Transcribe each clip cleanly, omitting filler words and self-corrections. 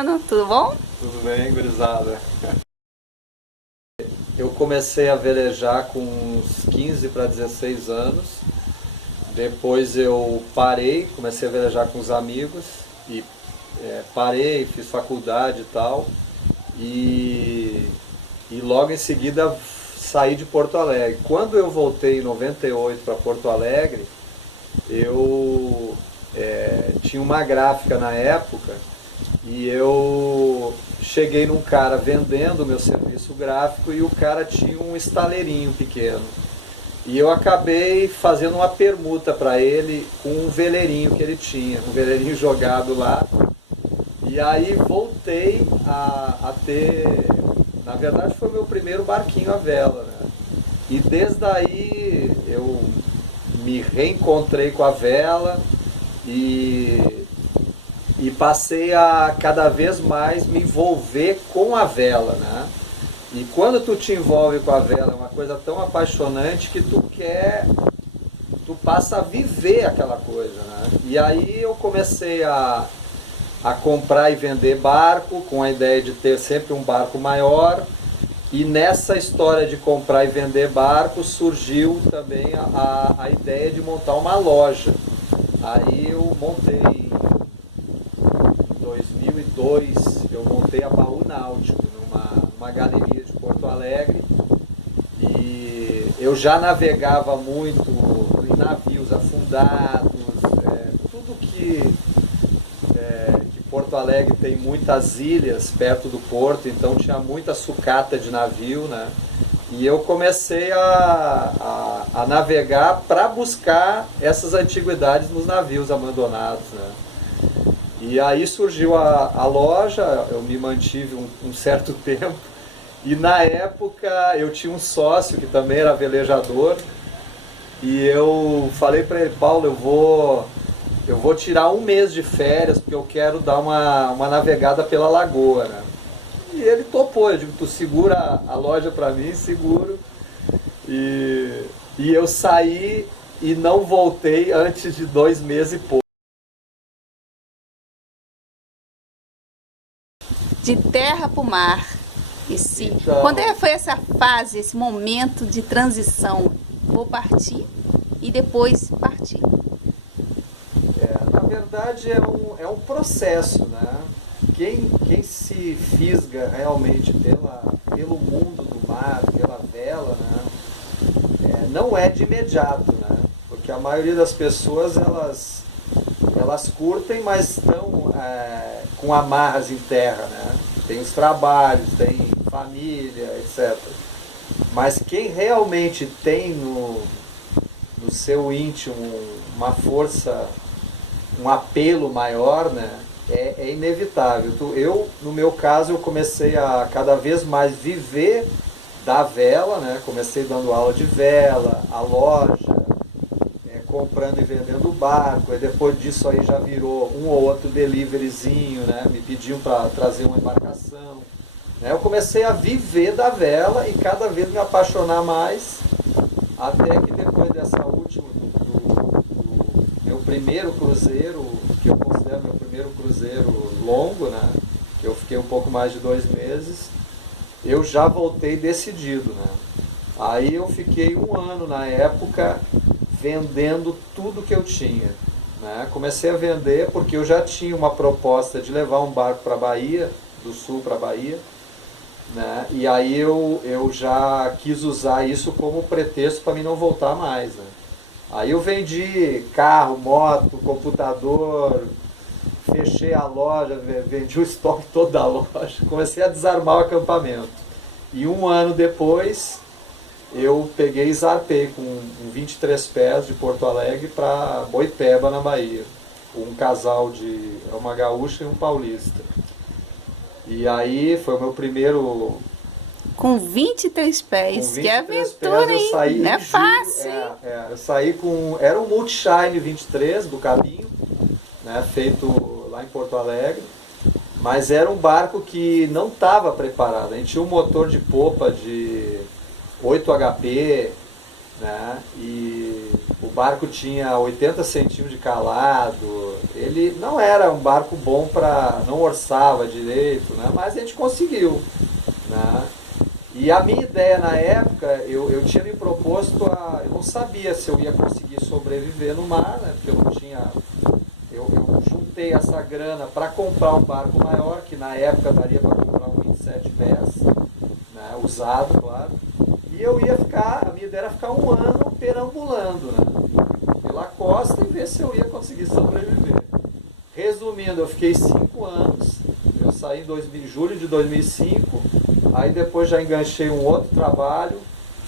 Luciano, tudo bom? Tudo bem, gurizada? Eu comecei a velejar com uns 15 para 16 anos. Depois eu parei, comecei a velejar com os amigos e parei, fiz faculdade e tal. E, e logo em seguida saí de Porto Alegre. Quando eu voltei em 98 para Porto Alegre, eu tinha uma gráfica na época e eu cheguei num cara vendendo o meu serviço gráfico e o cara tinha um estaleirinho pequeno. E eu acabei fazendo uma permuta para ele com um veleirinho que ele tinha, um veleirinho jogado lá. E aí voltei a ter, na verdade foi o meu primeiro barquinho à vela, né? E desde aí eu me reencontrei com a vela e passei a cada vez mais me envolver com a vela, né? E quando tu te envolve com a vela é uma coisa tão apaixonante que tu passa a viver aquela coisa, né? E aí eu comecei a comprar e vender barco com a ideia de ter sempre um barco maior. E nessa história de comprar e vender barco surgiu também a ideia de montar uma loja. Aí eu montei em 2002, eu montei a Baú Náutico numa galeria de Porto Alegre. E eu já navegava muito em navios afundados, tudo que Porto Alegre tem muitas ilhas perto do porto, então tinha muita sucata de navio, né? E eu comecei a navegar para buscar essas antiguidades nos navios abandonados, né? E aí surgiu a loja, eu me mantive um certo tempo, e na época eu tinha um sócio que também era velejador, e eu falei para ele: Paulo, eu vou tirar um mês de férias porque eu quero dar uma navegada pela lagoa, né? E ele topou. Eu digo: tu segura a loja para mim? Seguro. E eu saí e não voltei antes de 2 meses e pouco. De terra para o mar. Então, Quando foi essa fase, esse momento de transição? Vou partir e depois partir. Na verdade é um processo, né? Quem se fisga realmente pelo mundo do mar, pela vela, né? Não é de imediato, né? Porque a maioria das pessoas elas curtem, mas estão com amarras em terra, né? Tem os trabalhos, tem família, etc. Mas quem realmente tem no seu íntimo uma força, um apelo maior, né? É inevitável. Eu, no meu caso, eu comecei a cada vez mais viver da vela, né? Comecei dando aula de vela, a loja, comprando e vendendo barco. E depois disso aí já virou um ou outro deliveryzinho, né? Me pediam para trazer uma embarcação. Eu comecei a viver da vela e cada vez me apaixonar mais, até que depois dessa última, do meu primeiro cruzeiro, que eu considero meu primeiro cruzeiro longo, né? Que eu fiquei um pouco mais de 2 meses, eu já voltei decidido, né? Aí eu fiquei um ano na época vendendo tudo que eu tinha, né? Comecei a vender porque eu já tinha uma proposta de levar um barco para a Bahia, do Sul para a Bahia, né? E aí eu já quis usar isso como pretexto para mim não voltar mais, né? Aí eu vendi carro, moto, computador, fechei a loja, vendi o estoque todo da loja, comecei a desarmar o acampamento. E um ano depois eu peguei e zarpei com 23 pés de Porto Alegre para Boipeba, na Bahia. Um casal de uma gaúcha e um paulista. E aí foi o meu primeiro... Com 23 pés, com 23 que aventura, pés, eu saí hein? Não é em julho, fácil, hein? eu saí com... Era um Multishine 23 do Cabinho, né, feito lá em Porto Alegre. Mas era um barco que não estava preparado. A gente tinha um motor de popa de 8 HP, né? E o barco tinha 80 centímetros de calado, ele não era um barco bom para, não orçava direito, né? Mas a gente conseguiu, né? E a minha ideia na época, eu tinha me proposto eu não sabia se eu ia conseguir sobreviver no mar, né? Porque eu não tinha, eu juntei essa grana para comprar um barco maior, que na época daria para comprar um 27 pés, né? Usado, claro. E eu ia ficar, a minha ideia era ficar um ano perambulando, né? Pela costa e ver se eu ia conseguir sobreviver. Resumindo, eu fiquei 5 anos, eu saí em julho de 2005, aí depois já enganchei um outro trabalho,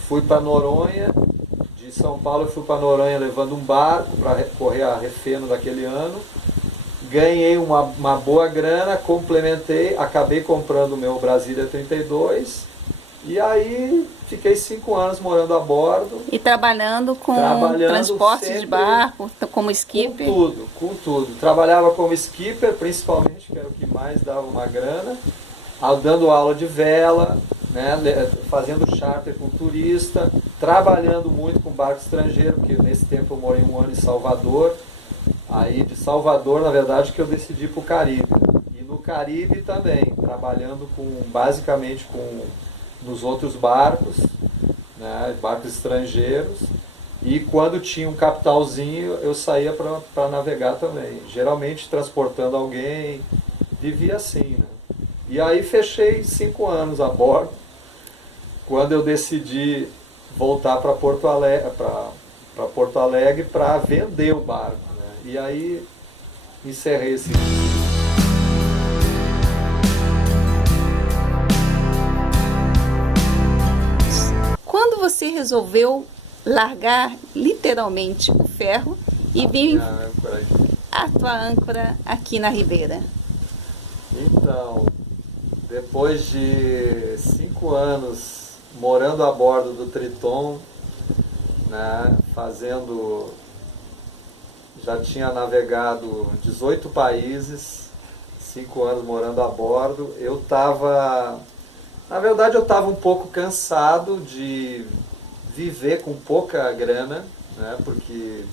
fui para Noronha, de São Paulo eu fui para Noronha levando um barco para correr a Refeno daquele ano, ganhei uma boa grana, complementei, acabei comprando o meu Brasília 32, e aí fiquei 5 anos morando a bordo. E trabalhando com transporte de barco, como skipper? Com tudo. Trabalhava como skipper, principalmente, que era o que mais dava uma grana, dando aula de vela, né, fazendo charter com turista, trabalhando muito com barco estrangeiro, porque nesse tempo eu morei um ano em Salvador. Aí de Salvador, na verdade, que eu decidi ir para o Caribe. E no Caribe também, trabalhando basicamente nos outros barcos, né, barcos estrangeiros, e quando tinha um capitalzinho eu saía para navegar também, geralmente transportando alguém, vivia assim, né? E aí fechei 5 anos a bordo, quando eu decidi voltar para Porto Alegre para vender o barco, né? E aí encerrei esse. Quando você resolveu largar literalmente o ferro e vir a tua âncora aqui na Ribeira? Então, depois de 5 anos morando a bordo do Triton, né, já tinha navegado 18 países, 5 anos morando a bordo, na verdade eu estava um pouco cansado de viver com pouca grana, né, porque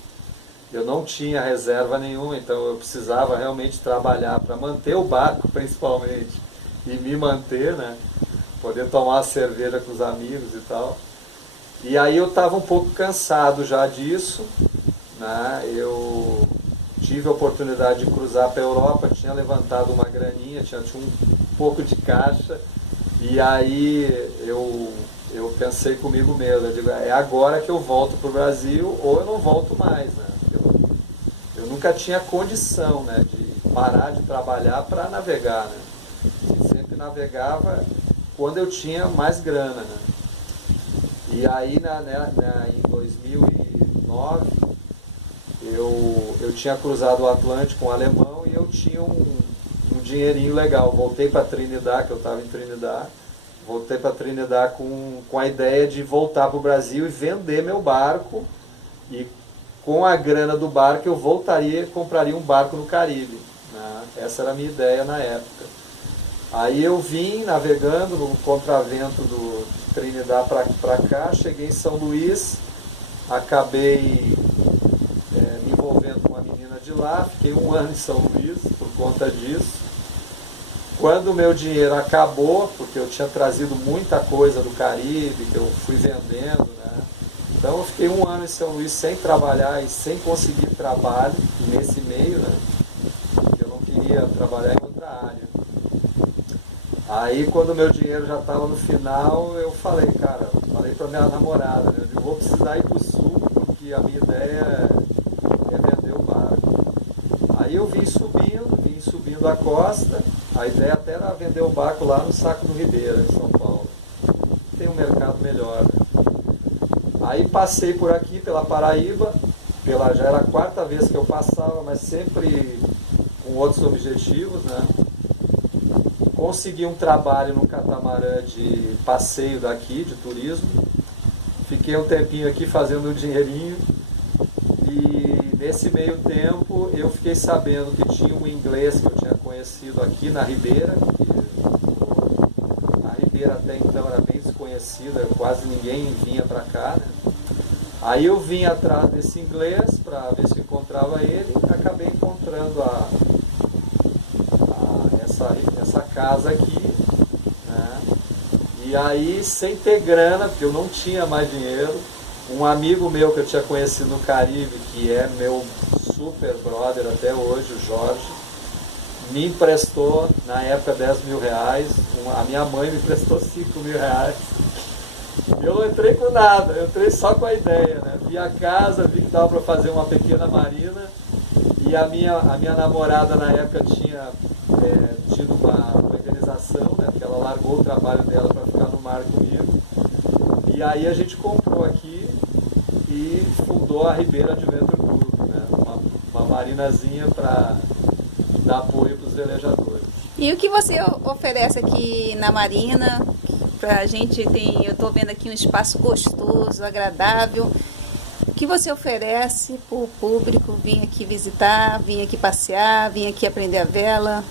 eu não tinha reserva nenhuma, então eu precisava realmente trabalhar para manter o barco, principalmente, e me manter, né, poder tomar uma cerveja com os amigos e tal. E aí eu estava um pouco cansado já disso, né, eu tive a oportunidade de cruzar para a Europa, tinha levantado uma graninha, tinha um pouco de caixa. E aí eu pensei comigo mesmo, eu digo, é agora que eu volto para o Brasil ou eu não volto mais, né? Eu nunca tinha condição, né, de parar de trabalhar para navegar, né? Eu sempre navegava quando eu tinha mais grana, né? E aí em 2009 eu tinha cruzado o Atlântico com o alemão e eu tinha um dinheirinho legal. Voltei para Trinidad, que eu estava em Trinidad, voltei para Trinidad com a ideia de voltar para o Brasil e vender meu barco, e com a grana do barco eu voltaria e compraria um barco no Caribe, né? Essa era a minha ideia na época. Aí eu vim navegando no contravento de Trinidad para cá, cheguei em São Luís, acabei me envolvendo com uma menina de lá, fiquei 1 ano em São Luís por conta disso. Quando o meu dinheiro acabou, porque eu tinha trazido muita coisa do Caribe, que eu fui vendendo, né? Então eu fiquei 1 ano em São Luís sem trabalhar e sem conseguir trabalho nesse meio, né? Porque eu não queria trabalhar em outra área. Aí quando o meu dinheiro já estava no final, eu falei para minha namorada, né? Eu vou precisar ir para o sul, porque a minha ideia é vender o barco. Aí eu vim subindo a costa. A ideia até era vender o barco lá no Saco do Ribeira, em São Paulo. Tem um mercado melhor, né? Aí passei por aqui, pela Paraíba, já era a 4ª vez que eu passava, mas sempre com outros objetivos, né? Consegui um trabalho no catamarã de passeio daqui, de turismo. Fiquei um tempinho aqui fazendo um dinheirinho. E nesse meio tempo eu fiquei sabendo que tinha um inglês que eu tinha conhecido aqui na Ribeira. A Ribeira até então era bem desconhecida, quase ninguém vinha para cá, né? Aí eu vim atrás desse inglês para ver se eu encontrava ele, e acabei encontrando essa casa aqui, né? E aí, sem ter grana, porque eu não tinha mais dinheiro, um amigo meu que eu tinha conhecido no Caribe, que é meu super brother até hoje, o Jorge, me emprestou, na época, 10 mil reais. A minha mãe me emprestou 5 mil reais. Eu não entrei com nada, eu entrei só com a ideia, né? Vi a casa, vi que dava para fazer uma pequena marina, e a minha namorada na época tinha tido uma indenização, né? Porque ela largou o trabalho dela para ficar no mar comigo. E aí a gente comprou aqui e fundou a Ribeira Adventure Group, né? Uma marinazinha para dar apoio para os velejadores. E o que você oferece aqui na marina? Pra gente eu estou vendo aqui um espaço gostoso, agradável. O que você oferece para o público vir aqui visitar, vir aqui passear, vir aqui aprender a vela?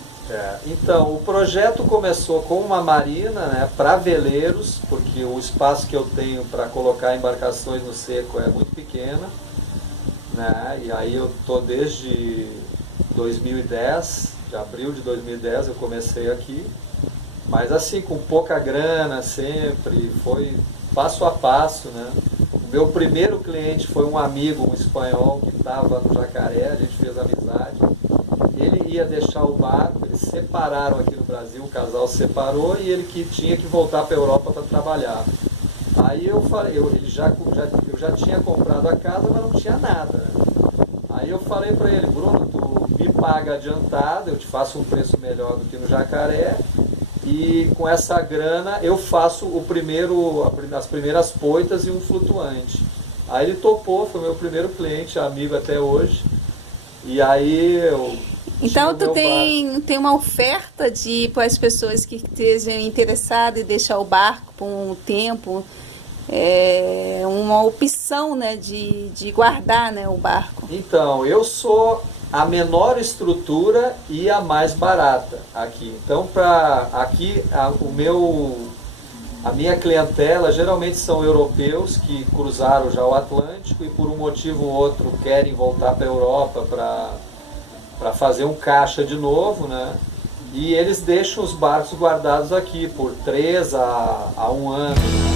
Então, o projeto começou com uma marina, né, para veleiros, porque o espaço que eu tenho para colocar embarcações no seco é muito pequeno, né, e aí eu estou desde 2010, de abril de 2010 eu comecei aqui, mas assim, com pouca grana sempre, foi passo a passo, né. O meu primeiro cliente foi um amigo, um espanhol, que estava no Jacaré, a gente fez amizade. Ele ia deixar o barco, eles separaram aqui no Brasil, o casal separou e ele que tinha que voltar para a Europa para trabalhar. Aí eu falei, eu já tinha comprado a casa, mas não tinha nada, né? Aí eu falei para ele, Bruno, tu me paga adiantado, eu te faço um preço melhor do que no Jacaré, e com essa grana eu faço as primeiras poitas e um flutuante. Aí ele topou, foi meu primeiro cliente, amigo até hoje. E aí eu... Então tu tem uma oferta para as pessoas que estejam interessadas em deixar o barco por um tempo, uma opção, né, de guardar, né, o barco. Então, eu sou a menor estrutura e a mais barata aqui. Então, a minha clientela geralmente são europeus que cruzaram já o Atlântico e por um motivo ou outro querem voltar para a Europa para fazer um caixa de novo, né? E eles deixam os barcos guardados aqui por 3 a 1 ano.